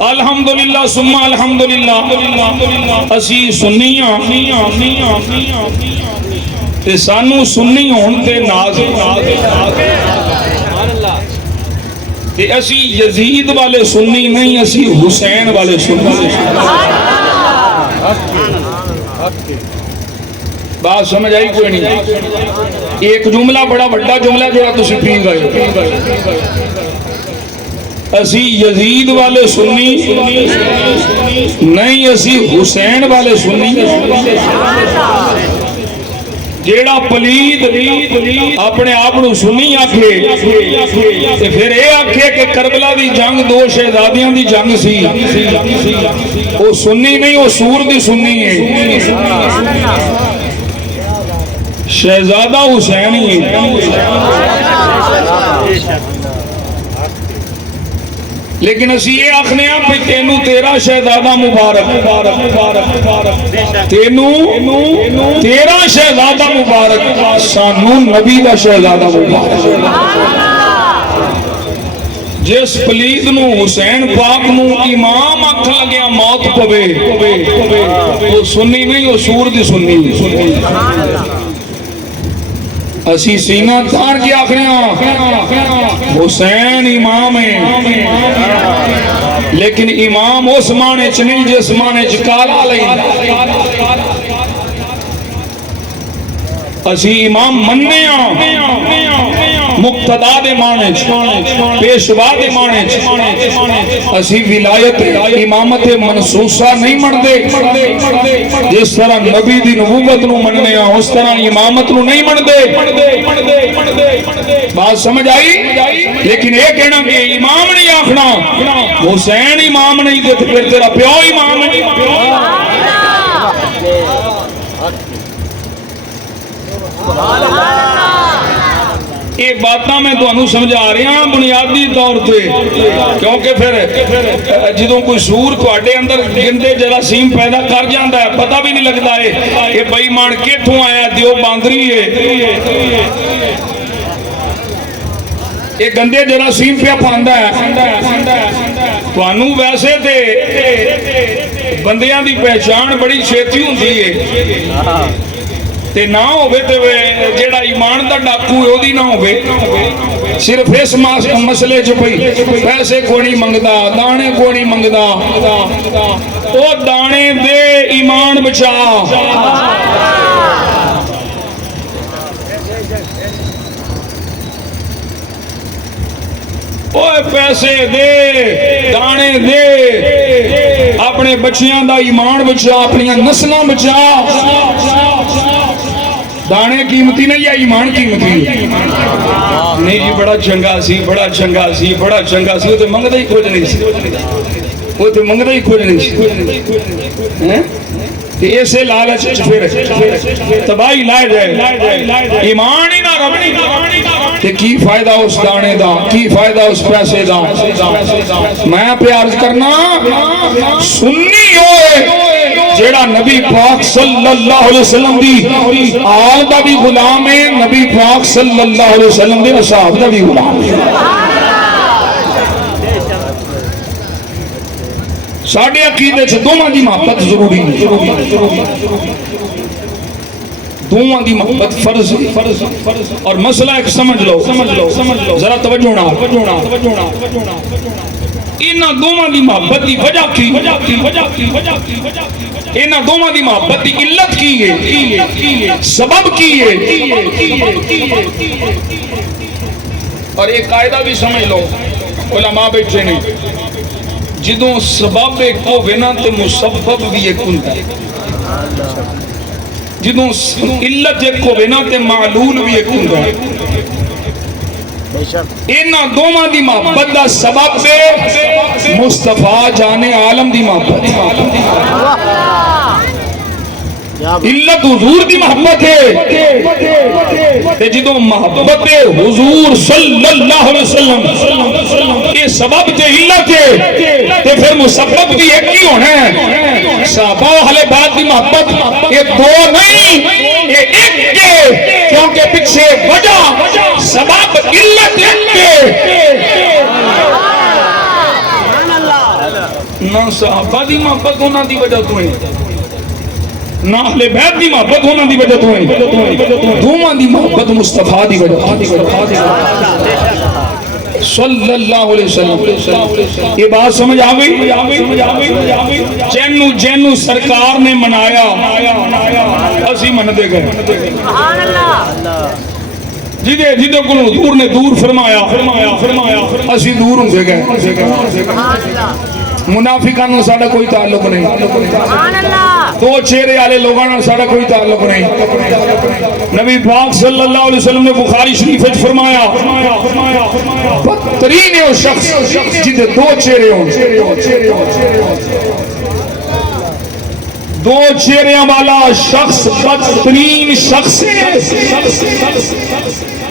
الحمدللہ ثم الحمدللہ اسی سنیاں تے سانو سنی ہون تے ناز تے اسی یزید والے سنی نہیں، اسی حسین والے سنی۔ بات سمجھ آئی کوئی نہیں؟ ایک جملہ بڑا بڑا جملہ جو تسی پی گئے، اسی یزید والے سنی نہیں، اسی حسین والے سنی۔ جیڑا پلید اپنے آپ نو سنی آکھے تے پھر اے آکھے کہ کربلا دی جنگ دو شہزادیاں دی جنگ سی، وہ سنی نہیں، وہ سور دی سنی ہے، شہزادہ حسین ہی ہے۔ لیکن اسی یہ آخنے ہیں کہ تینو تیرا شہزادہ مبارک، تینو تیرا شہزادہ مبارک، سانو نبی دا شہزادہ مبارک۔ جس پلید نو حسین پاک نو امام اکھ لگیا موت پوے، وہ سنی نہیں، وہ سور دی سنی۔ اسی سینہ تار کی آخرے حسین امام ہے، لیکن امام اس مانے چ نہیں جس مانے چ کالا لئی۔ اسی امام مننے مقتدا دے مانے پیشوا دے مانے اسی ولایت امامت منصوصہ نہیں مندے، جس طرح نبی دی نبوت نو مننے اس طرح امامت نو نہیں مندے۔ بات سمجھ آئی؟ لیکن یہ کہنا کہ امام نہیں آخنا حسین امام نہیں دے پھر تیرا پیو امام نہیں۔ یہ باتاں میں تو سمجھا رہی ہوں بنیادی طور پہ، کیونکہ پھر جدوں کوئی سور تواڈے اندر گندے جراثیم پیدا کر جاندا ہے، پتہ بھی نہیں لگتا ہے کہ بے ایمان کتھوں آیا، دیو باندری ہے، یہ گندے جراثیم پہ پاندا ہے۔ تانوں ویسے تے بندیاں دی پہچان بڑی چھیتی ہوندی ہے، تے نہ ہوئے تے جیڑا ایمان دا ڈاکو ہے وہ دی نہ ہوئے، صرف اس مسئلے چ پئی پیسے کوئی منگدا، دانے کوئی منگدا، او دانے دے ایمان بچا۔ اوے پیسے دے، دانے دے، اپنے بچیاں دا ایمان بچا، اپنی نسلاں بچا۔ دانے قیمتی نہیں یا ایمان قیمتی؟ نہیں جی بڑا چنگا سی، بڑا چنگا سی، بڑا چنگا سی، وہ تو منگتا ہی کچھ نہیں سی، وہ تو منگتا ہی کچھ نہیں سی۔ ایسے لالچ پھر تباہی لائے جائے، ایمان ہی نہ رب تے کی فائدہ اس دانے دا، کی فائدہ اس پیسے دا۔ میں پہ عرض کرنا سنی ہوئے جیڑا نبی پاک صلی اللہ علیہ وسلم دی آل دا بھی غلام ہے، نبی پاک صلی اللہ علیہ وسلم دی اصحاب دا بھی غلام ہے۔ ساڑھے عقیدے سے دوماں دی محبت ضروری ہے، دوماں دی محبت فرض اور مسئلہ ایک سمجھ لو ذرا توجہ نہ، انہاں دوماں دی محبت دی وجہ کی، انہاں دوماں دی محبت دی علت کی ہے، سبب کی ہے۔ اور ایک قاعدہ بھی سمجھ لو، علماء بیٹھے نہیں، جدوں سبب ایک کو بنا تے مسبب بھی ایک ہوندا ہے، جدوں علت ایک کو بنا تے معلول بھی ایک ہوندا ہے۔ انہاں دوواں دی محبت دا سبب ہے مصطفیٰ جان عالم دی محبت، علت حضور دی محبت ہے، تے جدوں محبت حضور صلی اللہ علیہ وسلم یہ سبب تے علت ہے تے پھر مسبب بھی ایک ہی ہونا ہے۔ صحابہ اہل بیت دی محبت یہ دو نہیں، یہ ایک ہے، کیونکہ پیچھے وجہ سبب علت ایک ہے۔ نہ صحابہ دی محبت ہونا دی وجہ تو ہے نہ اہل بیت دی محبت ہونا دی وجہ تو ہے دوواں دی محبت مصطفیٰ دی وجہ صلی اللہ علیہ وسلم یہ بات سمجھ آگئی جنو سرکار نے منایا اسی من دے گئے جدے کو دور نے دور فرمایا اسی دور ہوں دے گئے منافقانوں ساڑھا کوئی تعلق نہیں دو چہرے والے لوگوں ساڑھا کوئی تعلق نہیں نبی پاک صلی اللہ علیہ وسلم نے بخاری شریف فرمایا بدترین ہے وہ شخص جدے دو چہرے ہوں دو چہریاں والا شخص بدترین شخص ہے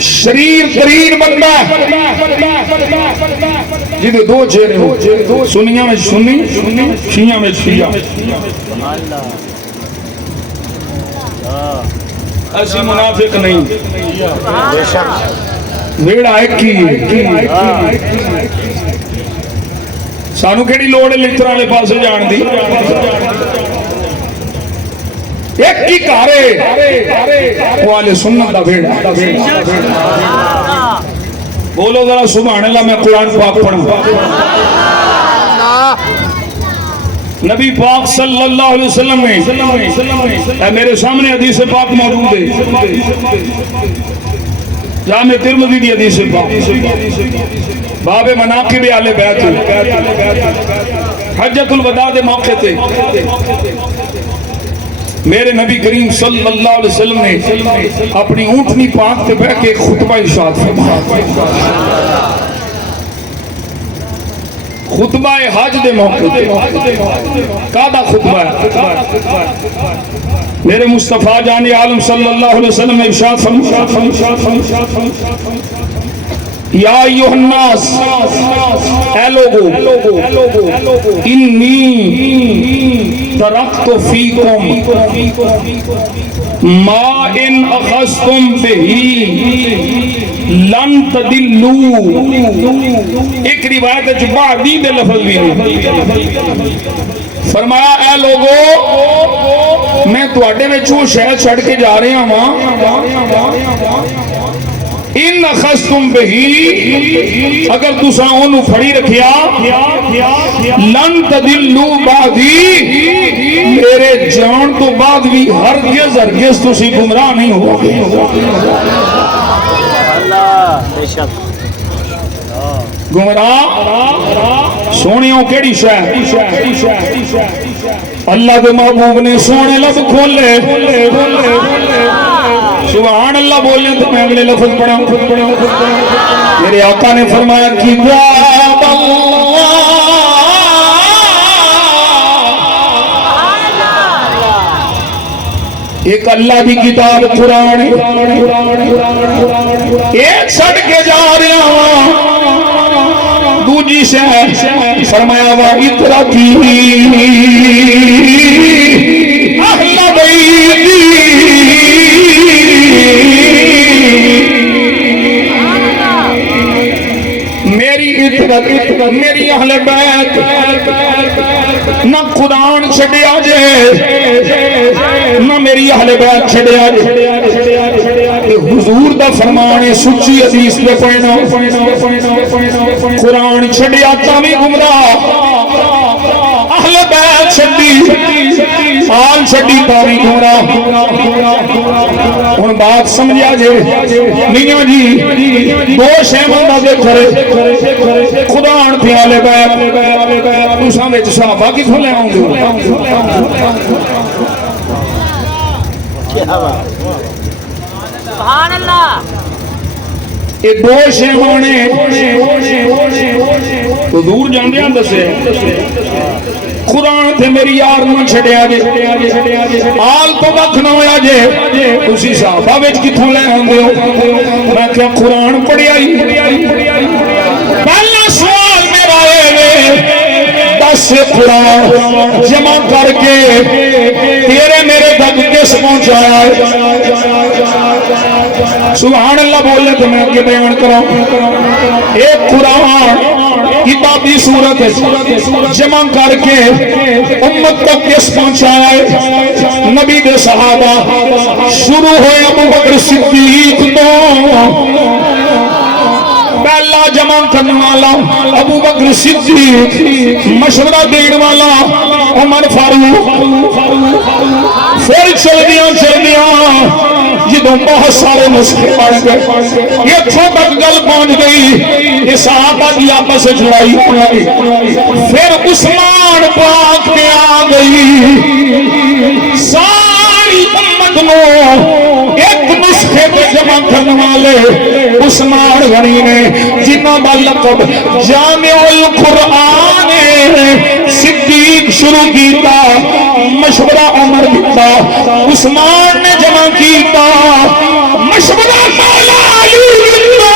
شریر ترین بندہ جدے دو چہرے ہو سنیاں میں سنی شیعہ میں شیعہ ایسی منافق نہیں ویڑا ایک کی سانو کیڑی لوڑ ہے لکھتر والے پاسے جان دی ایک کی کارے وہ آلے سنت دا بھیڑا بولو ذرا سبحان اللہ میں قرآن پاک پڑھوں نبی پاک صلی اللہ علیہ وسلم نے میرے سامنے حدیث پاک موجود ہے جامع ترمذی دی حدیث پاک باب مناقب اہل بیت حجۃ الوداع دے موقع تے میرے نبی کریم صلی اللہ علیہ وسلم نے اپنی اونٹنی پاک تے بیٹھ کے خطبہ ارشاد فرمایا خطبہ حج دے موقع تے کادا خطبہ ہے میرے مصطفیٰ جان عالم صلی اللہ علیہ وسلم نے ارشاد فرمایا یا ایوہ الناس اے لوگو انی ترکت فیکم ما ان اخذتم بہی لن تدلو ایک روایت بعدی دے لفظ بھی نہیں فرمایا اے لوگو میں تواڈے میں چو شہر چھڑ کے جا رہے ہوں ان اخذتم بہی اگر تساں اونوں پھڑی رکھیا لن تدلو بعدی میرے جان تو بعد بھی ہرگز تسی گمراہ نہیں ہوگے گمراہ سونیوں کیڑی شے اللہ کے محبوب نے سونے لب کھولے سبحان اللہ بولنے تو میں اگلے لفظ پڑھاؤں میرے آقا نے فرمایا کتاب اللہ ایک اللہ کی کتاب قرآن ایک چھڑ کے جا رہا ہوں دوجی سے فرمایا وَإِتْرَتِي أَهْلَ بَيْتِي میری اطرت میری اہل بیت نہ قرآن چھڑیا جے نہ میری اہل بیت چھڑیا جے حضور دا فرمانے سچی حدیث دے پڑھنا قرآن چھڑیا تامی گمراہ اہل بیت چھڑی آل چھڑی تامی گمراہ ان بات سمجھا جے میاں جی دو شیمندہ دے کھرے قرآن تھی اہل بیت تُساں وچ صحابہ کی کھولے ہوں گے سبحان اللہ یہ دو شیمانے تو دور جاندے ہیں دسے قرآن تھے میری یار نہ چھڑیا جے آل تو بکھ نہ ہویا جے اسی صحابہ وچ کتھوں لے ہوں گے میں کیا قرآن پڑھیا ہی پہلا سوال میرا ہے دس قرآن جمع کر کے تیرے میرے تک کس پہنچایا ہے سبحان اللہ بولے تو میں کے بیان کروں ایک قرآن کتابی صورت جمع کر کے امت تک کس پہنچایا ہے نبی دے صحابہ شروع ہوئے ابو بکر صدیق تو پہلا جمع کرنے والا ابو بکر صدیق مشورہ دین والا عمر فاروق پھر چل دیا جدوں بہت سارے نسخے پڑ گئے اتھوں تک گل پہنچ گئی اس صحابہ کی آپس سے لڑائی ہوئی پھر عثمان پاک پہ آ گئی ساری امت نو ایک نسخے پہ جمع کرنے والے عثمان غنی نے جنہاں کا لقب جامع القرآن صدیق شروع کیتا مشورہ عمر دیتا عثمان نے جمع کیتا مشورہ مولا علی دیتا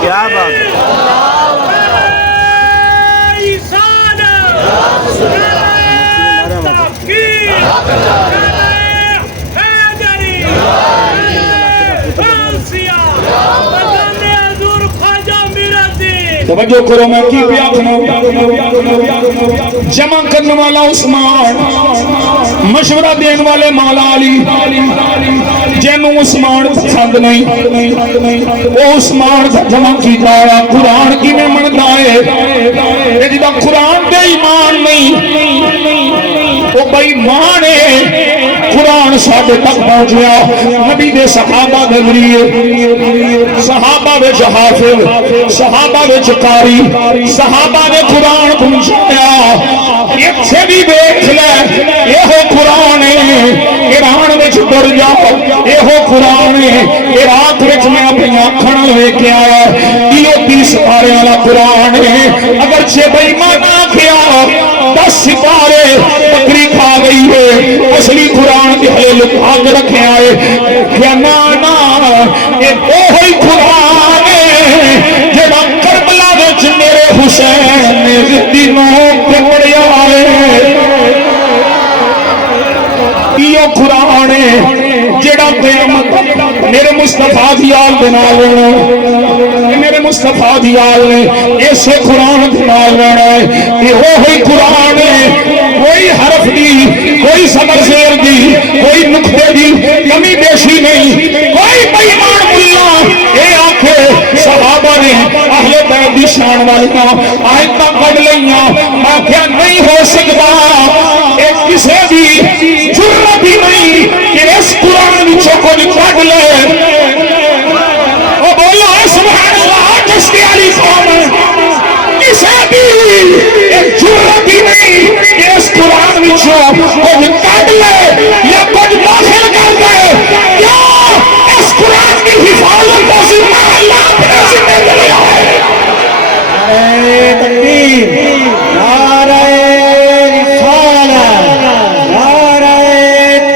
کیا بات توجہ کرو میں کی پیا جمع کرنے والا عثمان مشورہ دین والے مولا علی جنوں عثمان پسند نہیں وہ عثمان کا جمع کیتا ہے قرآن کی میں منتا ہے جدا قرآن دے ایمان نہیں وہ بے ایمان ہے قرآن ساڈے تک پہنچیا نبی دے صحابہ دے ذریعے صحابہ وچ حافظ صحابہ وچ قاری صحابہ نے قرآن پہنچایا اتھے بھی دیکھ لے یہ قرآن ہے ایران وچ ٹر جاؤ یہ قرآن ہے عراق وچ میں اپنی آنکھاں لے کے آیا یہ 30 سپارے والا قرآن ہے اگرچہ بے ایمان کیا 10 سپارے بکری کھا گئی ہے اصلی قرآن کے ہلے لکھا کے رکھے آئے کیا نا یہ وہی قرآن ہے جڑا کربلا وچ میرے حسین نے دینوں تے پڑھیا ہے یہ قرآن ہے جڑا قیامت میرے مصطفیٰ دی آل بنا لینا میرے مصطفیٰ دی آل نے ایسے قرآن بنا لینا ہے یہ وہی قرآن ہے کوئی حرف دی کوئی زبر زیر دی کوئی نقطے دی کمی بیشی نہیں کوئی بے ایمان ملا اے آنکھیں صحابہ نے اہل بیت دی شان والیاں آیتاں پڑھ لیاں آنکھیں نہیں ہو سکتا ایک کسے بھی جرت ہی نہیں کہ اس قرآن وچوں کو نکال لے وہ بولو سبحان اللہ چشتی علی قوم کسے بھی ایک جرت ہی نہیں کہ اس قرآن وچوں کو نکال لے یا کچھ داخل کر دے یا اس قرآن کی حفاظت کو ذمہ اللہ اپنے ذمہ لے لیا ہے نعرہ تکبیر نعرہ رسالت نعرہ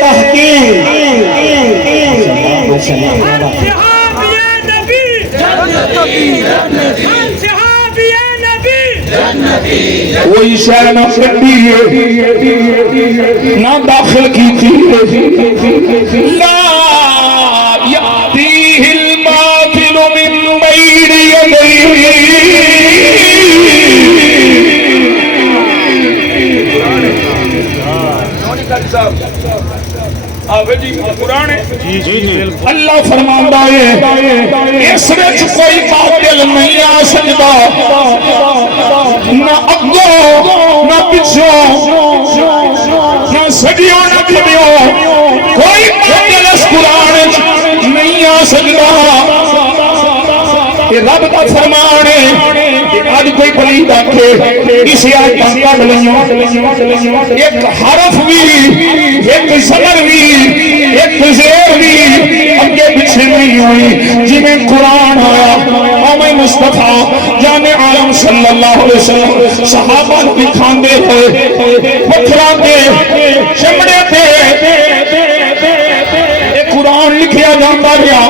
تحقیق وہی شہر نہ کٹی نہ داخل کی تھی لا یأتیہ الباطل من بین یدیہ قرآن اللہ فرماتا ہے اس وچ کوئی باطل نہیں آ سکتا نہ اگوں نہ پچھوں نہ سجیوں نہ کھبیوں کوئی باطل اس قرآن وچ نہیں آ سکتا یہ رب کا فرمان ہے آج کوئی پلید آکھے اسی آج پانکہ ڈلیوں ایک حرف بھی ایک زمر بھی ایک زیر بھی اگے پیچھے نہیں ہوئی جی میں قرآن آیا قوم مصطفیٰ جان عالم صلی اللہ علیہ وسلم صحابہ بھی کھاندے تھے پتھرا کے چمڑے تھے قرآن لکھیا جاندہ گیا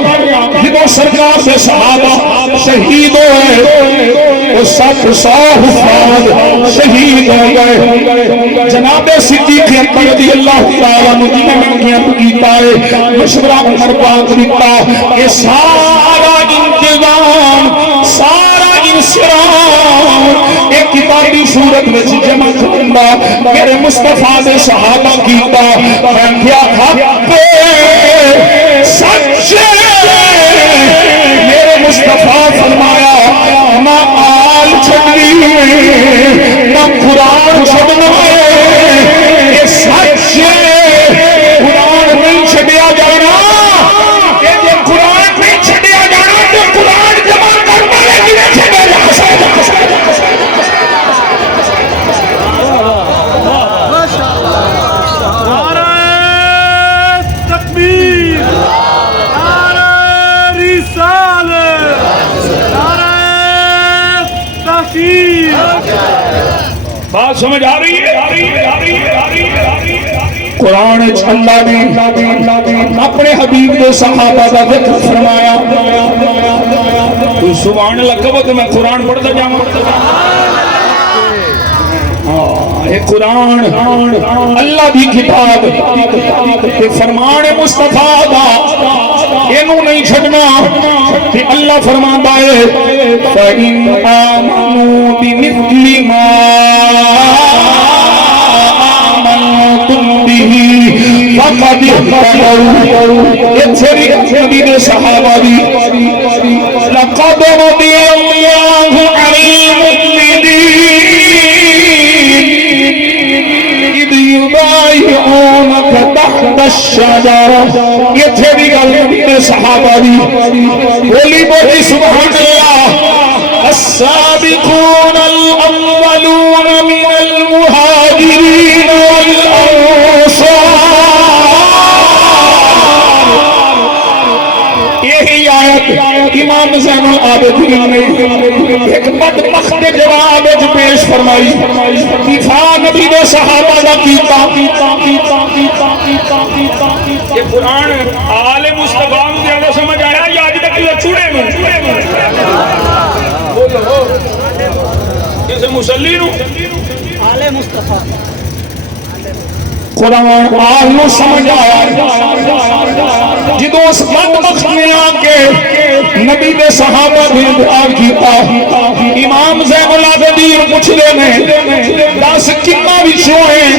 جدو سرکار سے صحابہ شہید ہوئے وہ 700 حفاظ شہید ہو گئے جناب صدیق اکبر رضی اللہ تعالیٰ مجھے میں کیا کیتا ہے مشورہ عمر پاک دیتا یہ سارا نظام سارا انسان ایک کتابی صورت میں جمع کرنا میرے مصطفیٰ نے صحابہ کیتا میں کیا حق سچ میرے مصطفیٰ فرمایا نہ آل چھڑی نہ قرآن چھڑنا یہ سچ قرآن نہیں چھڑیا جانا یہ قرآن نہیں چھڑیا جانا تو قرآن جمع کرنا لیکن چھڑیا جانا بات سمجھ آ رہی ہے قرآن اللہ نے اپنے حبیب نے صحابہ کا ذکر فرمایا سبحان اللہ کہو تو میں قرآن پڑھتا جاؤں قرآن اللہ دی کتاب فرمان مصطفیٰ دا اینو نہیں چھڑنا کہ اللہ فرماتا ہے فَإِنْ آمَنُوا بِمِثْلِ مَا آمَنْتُمْ بِهِ فَقَدِ اهْتَدَوْا یہ چھری نبی نے صحابہ دی لَقَدْ رَضِيَ اللَّهُ عَنِ الْمُؤْمِنِينَ إِذْ يُبَايِعُونَكَ تَحْتَ الشَّجَرَةِ یہ چھری نبی نے صحابہ دی بولی بولی سبحان اللہ السابقون الأولون من المهاجرين والأنصار یہی آیت امام زین العابدین نے ایک بدبخت جواب پیش فرمائی دفاع نبی نے صحابہ کا کیتا یہ قرآن آل مصطفیٰ کو زیادہ سمجھ آیا یا آج تک یہ چھوڑے میں جیسے مسلین آل مصطفیٰ قرآن آل نو سمجھ آیا جدو اس بدبخت نے آکے نبی دے صحابہ بھی انتظار کیتا امام زین العابدین پوچھ دے نے دس کنا وچوں ہیں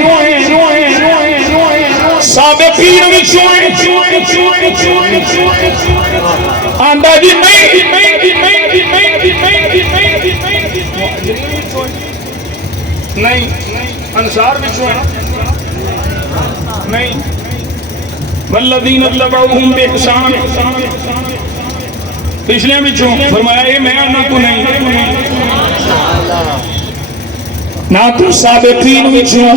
سابقین وچوں آندا جی نہیں انصار وچوں ہیں نہیں والذین اتبعوہم بإحسان پچھلے وچوں فرمایا اے میں نہ تو نہیں نہ تو سابقین وچوں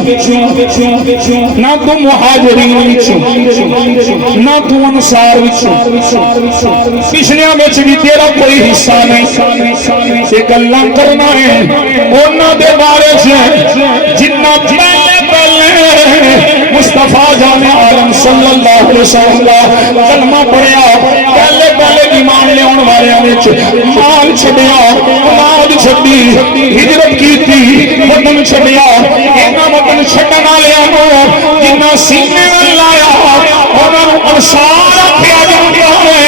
نہ تو مہاجرین وچوں نہ تو انصار وچوں پچھلے وچ بھی تیرا کوئی حصہ نہیں تے گلاں کرنا ہے انہاں دے بارے وچ جنہ پہلے مصطفیٰ جان عالم صلی اللہ علیہ وسلم کا کلمہ پڑھیا پہلے ایمان لے آن والے وچ مال چھڈیا اولاد چھڈی ہجرت کیتی وطن چھڈیا انہاں وطن چھڈن والےاں نوں جنہاں سینے نال لایا انہاں نوں انصار آکھیا جاندا ہے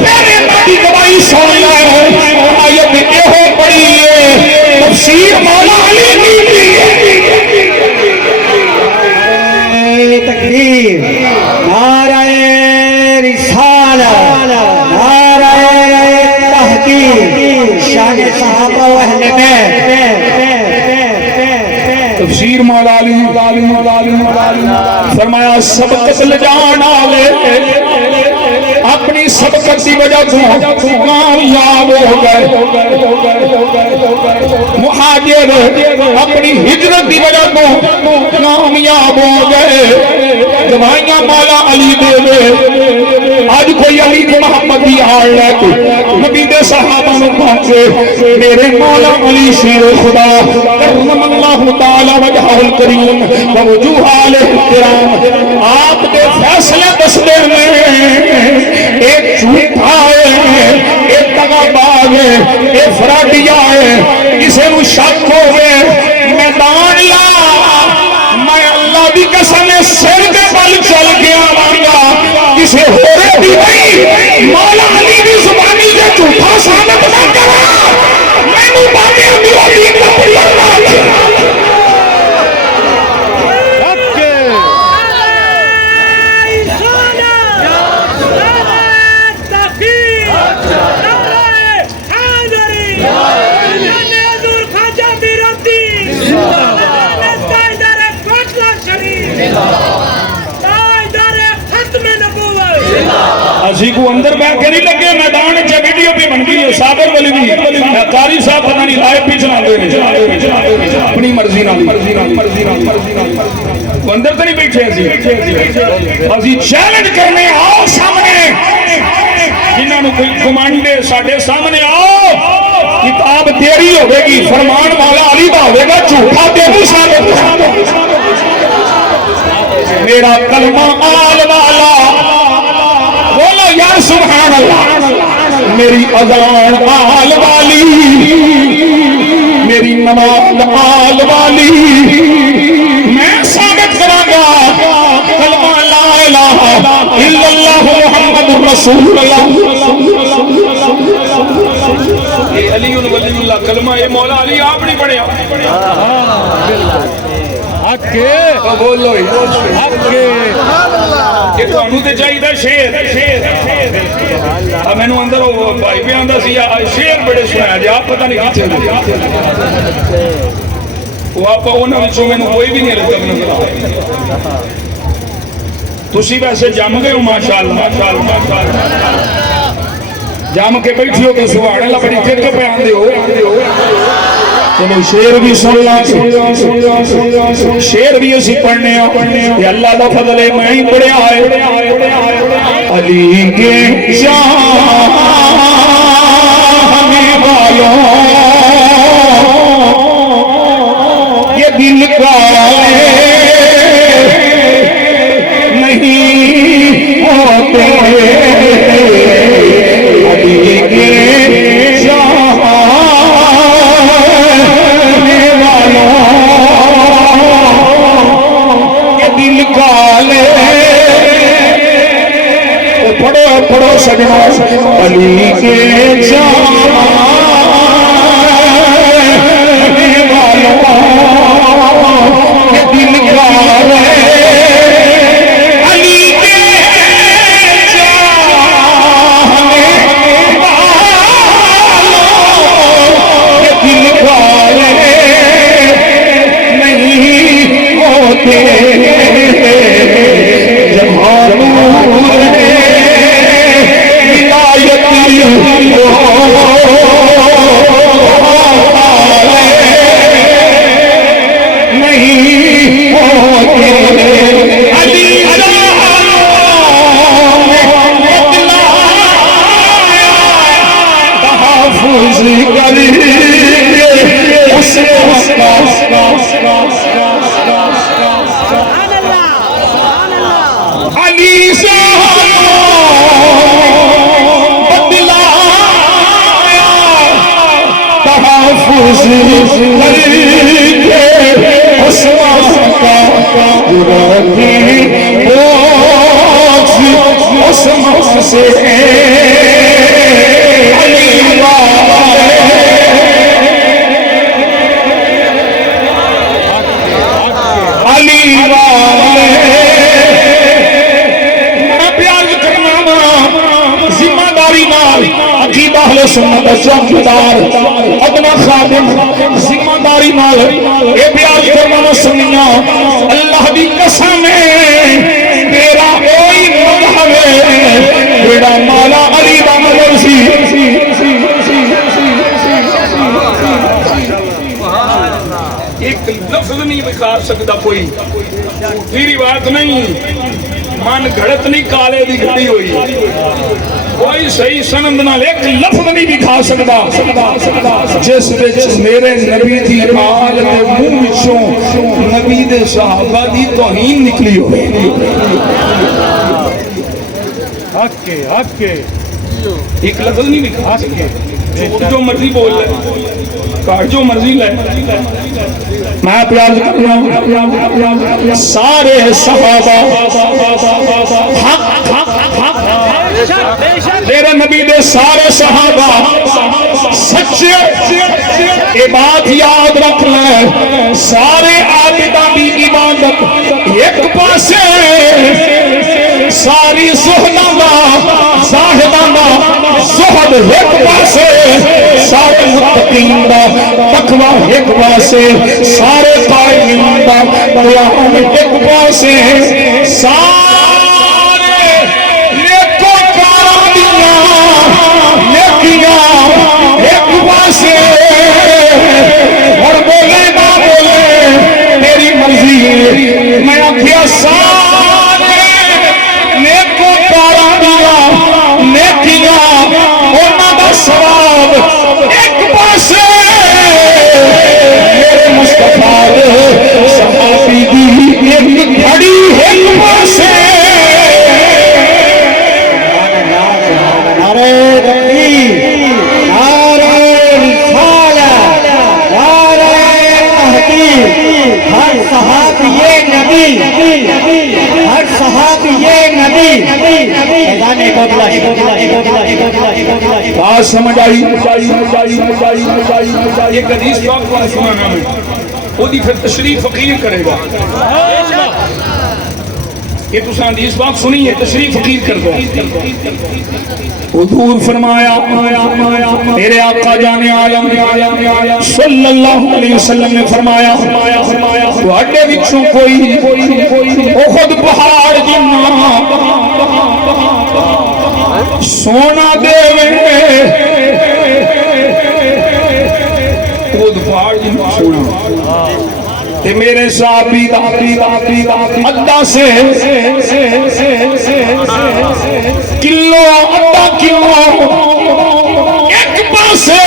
پہلے دی گواہی سن لے آیت ایہو پڑھی ہے تفسیر مولا علی دی تکبیر نعرہ رسالت نعرہ تحقیق شان صحابہ و اہل بیت تفسیر مولا علی فرمایا سبقت لجان والے اپنی سبقت کی وجہ سے کامیاب ہو گئے مہاجر اپنی ہجرت کی وجہ سے کامیاب ہو گئے گواہیاں مولا علی دے دے آج کوئی علی کو محمد دی آڑ لے کے نبی دے صحابہ نے پہنچے میرے مولا علی شیر خدا کرم اللہ تعالی وجہ الکریم ووجوہ علیہ الکرام آپ کے فیصلے دس دے میں ایک جھوٹا ہے ایک دغاباز ہے ایک فراڈیا ہے کسی نو شک ہوئے میدان لا میں اللہ دی قسم سر کے بل چل گیا مانگا کسی ہو رہے بھی نہیں مولا علی بھی زبانی سے جھوٹا کو اندر بیٹھ کے نہیں لگے میدان چ ویڈیو بھی بن گئی ہے صابر ولی بھی قاری صاحب پتہ نہیں لائیو بھی چلا دے اپنی مرضی نال اندر تو نہیں بیٹھے اسی چیلنج کرنے آؤ سامنے جنہاں نو کوئی کمانڈے ساڈے سامنے آؤ کتاب تیری ہوے گی فرمان مولا علی دا ہوے گا جھوٹا تینوں ثابت میرا کلمہ آل والا بولو یا سبحان اللہ میری اذان آل والی میری نماز آل والی میں ثابت کراں گا کلمہ لا الہ الا اللہ محمد رسول اللہ علی ولی اللہ کلمہ یہ مولا علی آپ نہیں پڑھیا بولو یہ تانوں تے چاہیے شیر مینوں اندر بھائی پہ آندا سی شیر بڑے سنایا جی آپ پتہ نہیں کتنے وہ آپ انہاں وچوں مینوں کوئی بھی نہیں لگتا نظر تسی ویسے جم گئے ہو ماشاءاللہ جم کے بیٹھی ہو تو سبحان اللہ بڑی ٹھیک پہ آندے ہو چلو شیر بھی سن لا شیر بھی اسی پڑھنے یہ اللہ دا فضل ہے میں ہی پڑھیا ہے علی کے چاہنے والوں یہ دل کا نہیں ہوتے علی کے پڑھو سجنا علی کے چاہنے والوں کے دل کا علی کے چاہنے والوں کے دل کا نہیں ہوتے سنت چوکیدار ادنا خادم ذمہ داری نال اے بیان کرنا سنیا اللہ دی قسم ہے تیرا کوئی مذہب ہے جڑا مولا علی دا مذہب سی ایک لفظ نہیں بکھا سکتا کوئی تیری بات نہیں من گھڑت نہیں کالے دی گھڑی ہوئی کوئی صحیح سند نال ایک لفظ نہیں دکھا سکتا جس وچ میرے نبی دی آل دے منہ وچوں نبی دے صحابہ دی توہین نکلی ہوئی ایک لفظ نہیں دکھا سکتا جو مرضی بول لے کار جو مرضی لے میں پیار کرنا سارے صحابہ میرے نبی دے سارے صحابہ سچے یہ بات یاد رکھ لیں سارے عابداں دی عبادت ایک پاسے ساری زہداں دا زاہداں دا زہد ایک پاسے سارے متقین دا تقوی ایک پاسے سارے قائمین دا قیام ایک پاسے سارے نیکوکاراں کیا ایک پاسے اور بولے نہ بولے تیری مرضی ہے میں آخیا سارے نیکو کارا دیا نیکیاں انہاں دا ثواب ایک پاسے میرے مصطفیٰ صحابی دی ایک گھڑی ایک پاسے نعرہ تکبیر نعرہ رسالت نعرہ تحقیق ہر صحابی نبی ہر صحابی نبی گانے کو بات سمجھ آئی ایک حدیث پاک کو سنانا میں وہ دی پھر تشریح فقیر کرے گا یہ تو حدیث پاک سنی ہے تشریح فقیر کر دو حضور فرمایا میرے آقا جان عالم صلی اللہ علیہ وسلم نے فرمایا تواڈے وچوں کوئی احد پہاڑ جنہ سونا دے خود پہاڑ جنہ سونا تے میرے صحابی ادھا سے کلو ادھا کلو ایک پاسے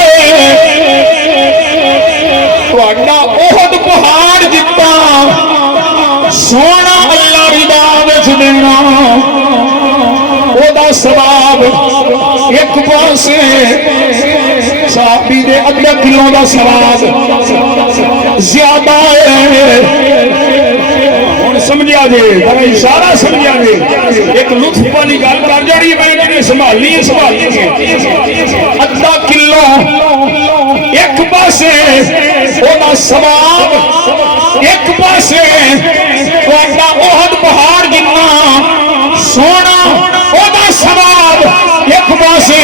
تہاڈا احد پہاڑ جتا سونا اللہ رضا وچ دینا او دا ثواب ایک پاسے صحابی دے ادھا کلو دا ثواب زیادہ ہے سمجھا جے ذرا اشارہ سمجھا جے ایک لطف والی گل کر جڑی میں نے سنبھالی ہے ادھا کلو ایک پاسے او دا ثواب ایک پاسے تہاڈا احد پہاڑ جنہ سونا او دا ثواب ایک پاسے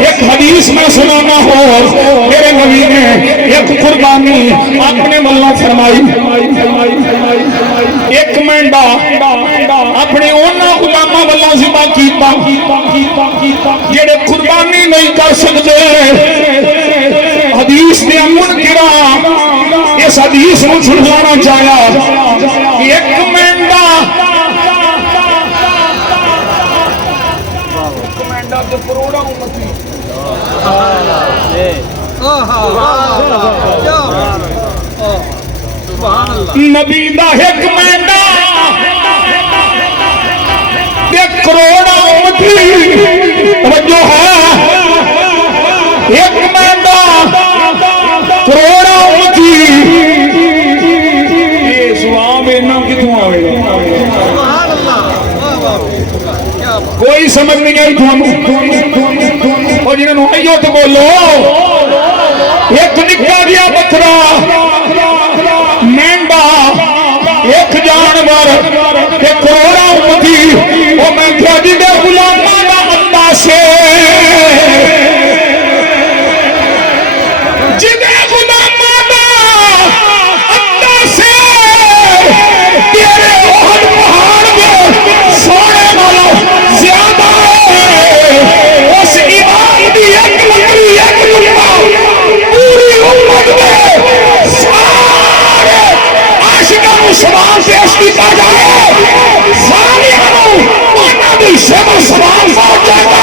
ایک حدیث میں سنانا ہو میرے نبی نے ایک قربانی اپنے ملوں فرمائی ایک مینڈا اپنے اونا غلاماں والوں ذبح کیتا جڑے قربانی نہیں کر سکتے حدیث دے منکرا اس حدیث نو چھڑوانا چاہیا ایک مینڈا کروڑا امتی نبی دا ایک مینڈا کروڑا امتی توجہ ہے ایک مینڈا کروڑا امتی یہ سواب اینا کتوں آئے گا کوئی سمجھ نہیں آئی اور جنہوں نے آئیو تو بولو ایک نکا دیا بکرا مینڈا ایک جانور ایک کروڑا امتی وہ میں کیا جدے غلاماں دا انداسے جدے غلاماں دا انداسے تیرے احد پہاڑ دے سونے والا زیادہ ہے اس ایمان دی ایک بکری ایک لقمہ پوری امت میں سارے عاشقاں نو سلام پیش کیتا جائے سارے انہاں دی شب سلام پہنچ جاتا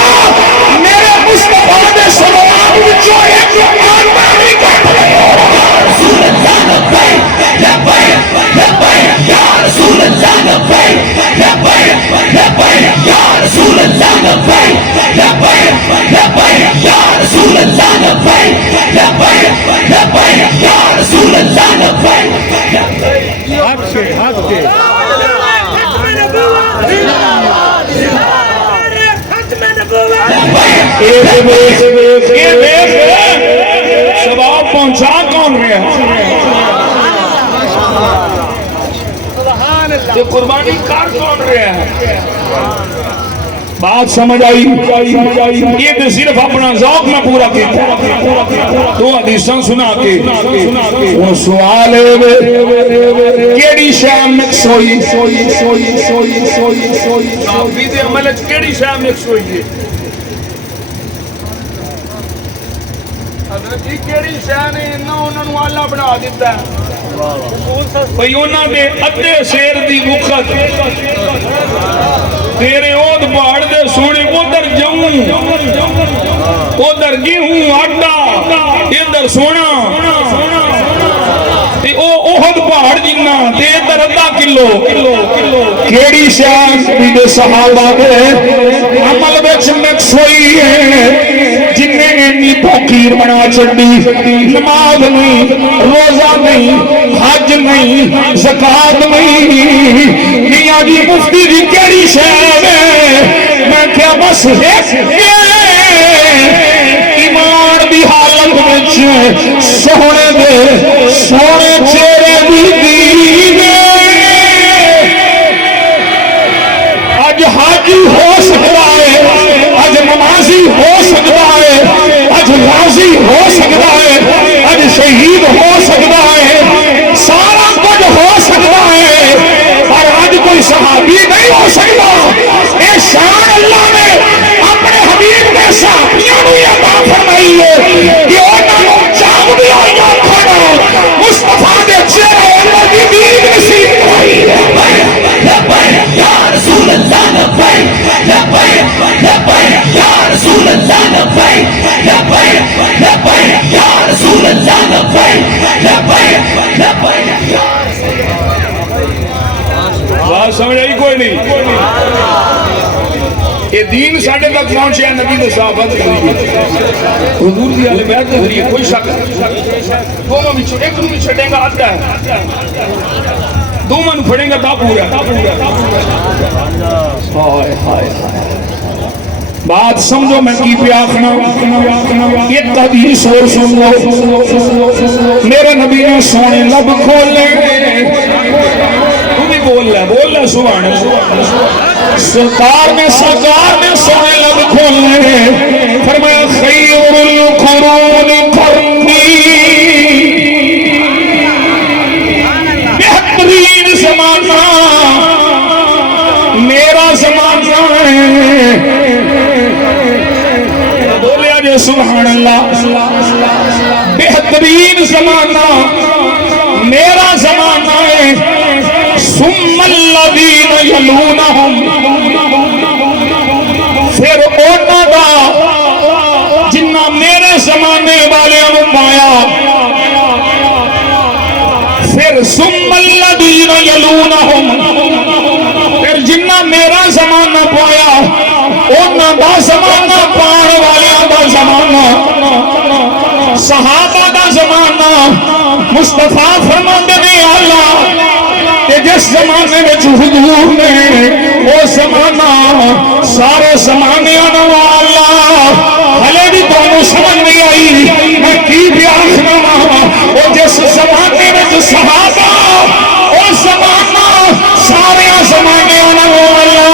میرے مصطفیٰ دے سلام وچوں ایک آدمی بھی کٹ نہیں ہو رہا رسول اللہ لبیک لبیک لبیک یا رسول اللہ لبیک لبیک لبیک یا رسول اللہ لبیک لبیک لبیک یا رسول اللہ لبیک لبیک لبیک یا رسول اللہ لبیک سواب پہنچا کون رہا تو قربانی کار کون رہا ہے بات سمجھ آئی یہ تو صرف اپنا ذوق میں پورا کیا دو حدیثاں سنا کے وہ سوال ہے کیڑی شے مکس ہوئی صحابی دے عمل وچ کیڑی شے مکس ہوئی ہے حضرت جی کیڑی شے نے انہاں نوں آلہ بنا دیتا ہے بھئی انہاں دے ادھے شیر دی مخت تیرے اود پہاڑ دے سونے ادھر جاؤں ادھر گیہوں آٹا ادھر سونا تے او احد پہاڑ جنہ تے ادھر ادھا کلو کیڑی شان دے صحابہ دے عمل وچ مکس ہوئی ہے جنہیں اینی فقیر بنا چڑی نماز نہیں روزہ نہیں حج نہیں زکات نہیں میاں جی مفتی دی کیڑی شان ہے میں کیا بس ایمان دی حالت وچ سونے دے سونے چہرے دی دین اج حاجی ہو سکتا ہے اج نمازی ہو سکتا ہے اج غازی ہو سکتا ہے اج شہید ہو سکتا ہے سارا کچھ ہو سکتا ہے پر اج کوئی صحابی نہیں ہو سکتا اے شان اللہ نے اپنے حبیب کے صحابیوں کو عطا فرمائی ہے کہ انہاں نوں جاگدی ہوئی اکھاں نال مصطفیٰ دے چہرے انور دی دید نصیب کرائی ہے یا رسول اللہ لبیک لبیک لبیک یا رسول اللہ لبیک لبیک لبیک یا رسول اللہ لبیک لبیک لبیک بات سمجھ آئی کوئی نہیں یہ دین ساڑھے تک پہنچیا نبی دے صحابہ دے ذریعے حضور دی اہل بیت دے ذریعے کوئی شک نہیں دونوں بھی ایک نوں بھی چھڑیں گا آدھا ہے دو من پھڑیں گا تا پورا بات سمجھو میں کی پہ آخنا یہ حدیث اور سن لو میرے نبی نے سونے لب کھولے تو بھی بول لے سبحان سرکار نے سونے لب کھولے فرمایا خیر القرون قرنی بہترین زمانہ میرا زمانہ ہے بولیا جے سبحان اللہ بہترین زمانہ میرا زمانہ ہے ثم الذین یلونہم پھر اونا دا جنہ میرے زمانے والے انہوں پایا پھر ثم الذین یلونہم پھر جنہ میرا زمانہ پایا اونا دا زمانہ پان والیاں دا زمانہ صحابہ دا زمانہ مصطفیٰ فرماندے نے اللہ کہ جس زمانے میں حضور نے وہ زمانہ سارے زمانے والا ہلے بھی دونوں سمجھ نہیں آئی میں کی بھی آخنا وہ جس زمانے میں صحابہ وہ زمانہ سارے زمانے والا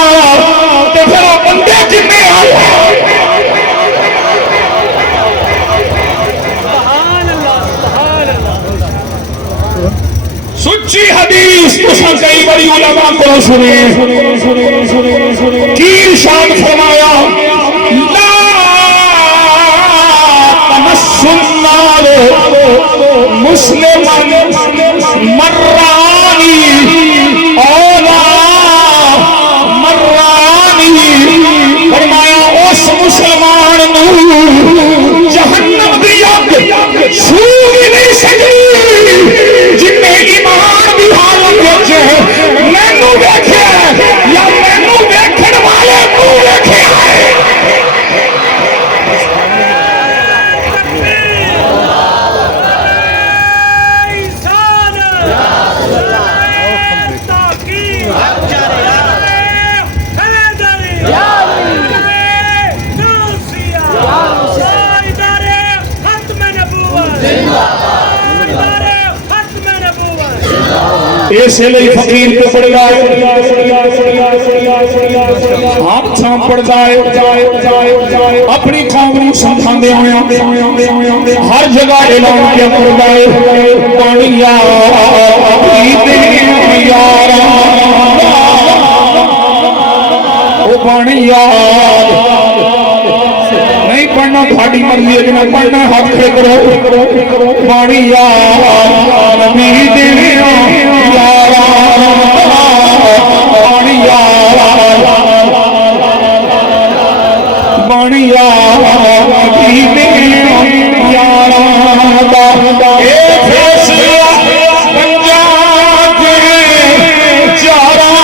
تو پھر وہ بندے جننے آیا سچی حدیث تساں کئی بڑی علماء کو سنے کی ارشاد فرمایا لا تمس النار مسلما مرانی اولا مرانی فرمایا اس مسلمان نو جہنم دی اگ چھو بھی نہیں سکتی جن نے ایمان دی حالت وچ مینوں ویکھیا یا مینوں ویکھن والے کو ویکھیا ہے ایسے لئے فقیر کو پڑھ رہا ہے ہاتھ چھام پڑھتا ہے اپنی قوم کو سمجھان دے ہویا ہر جگہ اعلان کیا پڑھتا ہے پانیا وہ پانیا نہیں پڑھنا پڑھنا تھوڑی مرضی ہے جنہیں پڑھنا ہاتھ کھڑے کرو بانی یار نبی دیو یارا بانی یار بانی یار نبی دیو یارا اے فیصلہ پنجاب چارا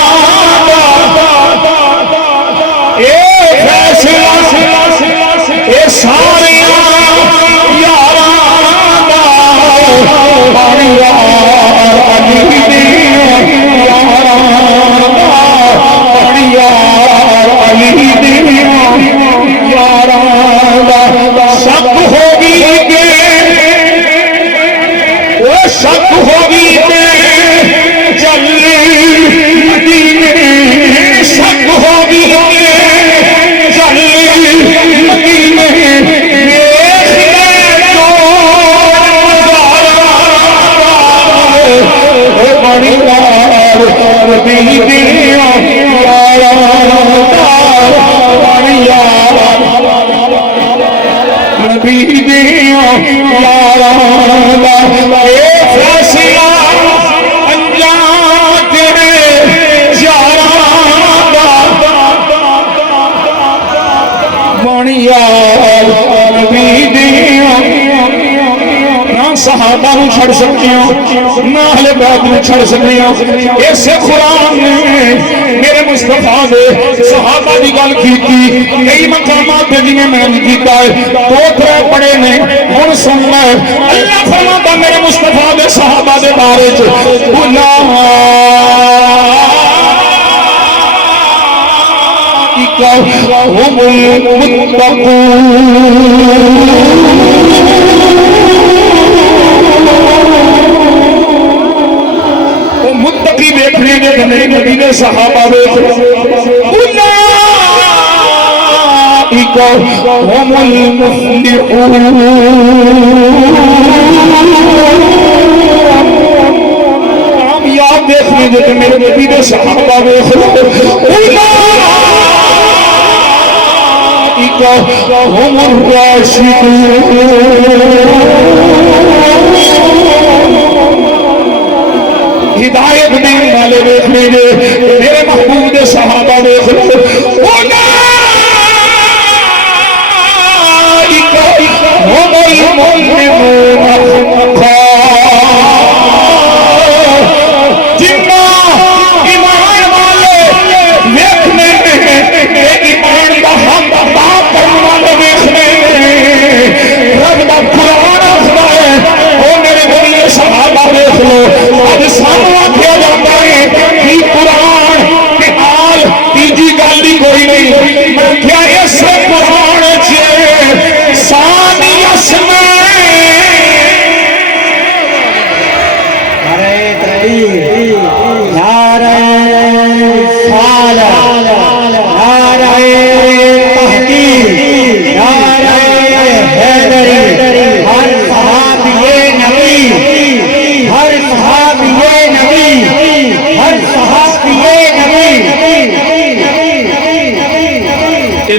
سارے یار بانی یار علی دیو یارا بانی یار علی دیو یارا شک ہوگی کہ وہ شک ہوگی کہ چل مدینے شک ہوگی کہ چل مدینے بانی یار نبی دیو یارا بانی یار نبی دیو یارا اے فیصلہ انجام تیرے یارا بانی یار نبی دیو نہ صحابہ نو چھڑ سکتے ہوں نہ اہل بیت نو چھڑ سکتے ہوں ایسے قرآن نے میرے مصطفیٰ دے صحابہ دی گل کی کئی مقامات پہ جنہیں میں نے کیتا ہے دو ترے پڑے نے ہن سننا ہے اللہ فرماتا میرے مصطفیٰ دے صحابہ دے بارے هم متقی دیکھنے کے بنے مدینے صحابہ هم المفلحون کامیاب دیکھنے کے میرے مدینے صحابہ هم الراشدون ہدایت دینے والے دیکھنے دے میرے محبوب دے صحابہ دیکھ جنہ ایمان والے دیکھنے ایمان دا حق ادا کرنے والے دیکھنے رب دا قرآن آخر ہے وہ میرے بڑے صحابہ دیکھ لو اب سانو آکھیا جاتا ہے کہ قرآن کے حال تیجی گل ہی کوئی نہیں میں کیا اس قرآن چے ثانی اسماء نعرہ تکبیر نعرہ رسالت نعرہ تحقیق نعرہ حیدری ہر صحابی نبی ہر صحابی نبی ہر صحابی نبی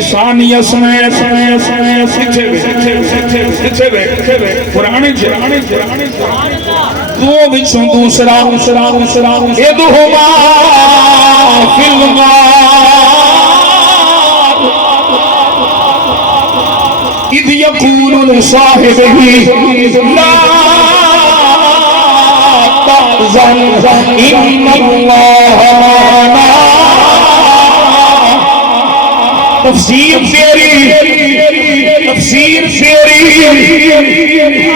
ثانی اسماء قرآن دو بچوں دوسرا ادھما فی الغار اذ یقول لصاحبہ لا تحزن ان اللہ معنا تفسیر تیری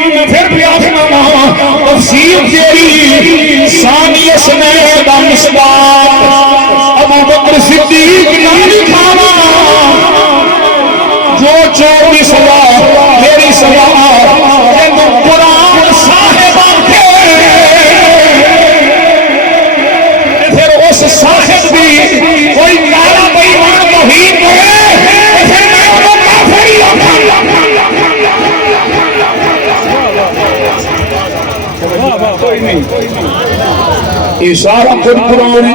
میں پھر بھی آسنا تفسیر تیری ثانی اسماء دا مصداق ابو بکر صدیق نہ لکھانا جو چوری سوا میری سوا قرآن صاحبہ کے پھر اس صاحب بھی کوئی نعرہ بیمان توحید کرے پھر میں انہوں کافر ہی کوئی نہیں اشارہ قرآن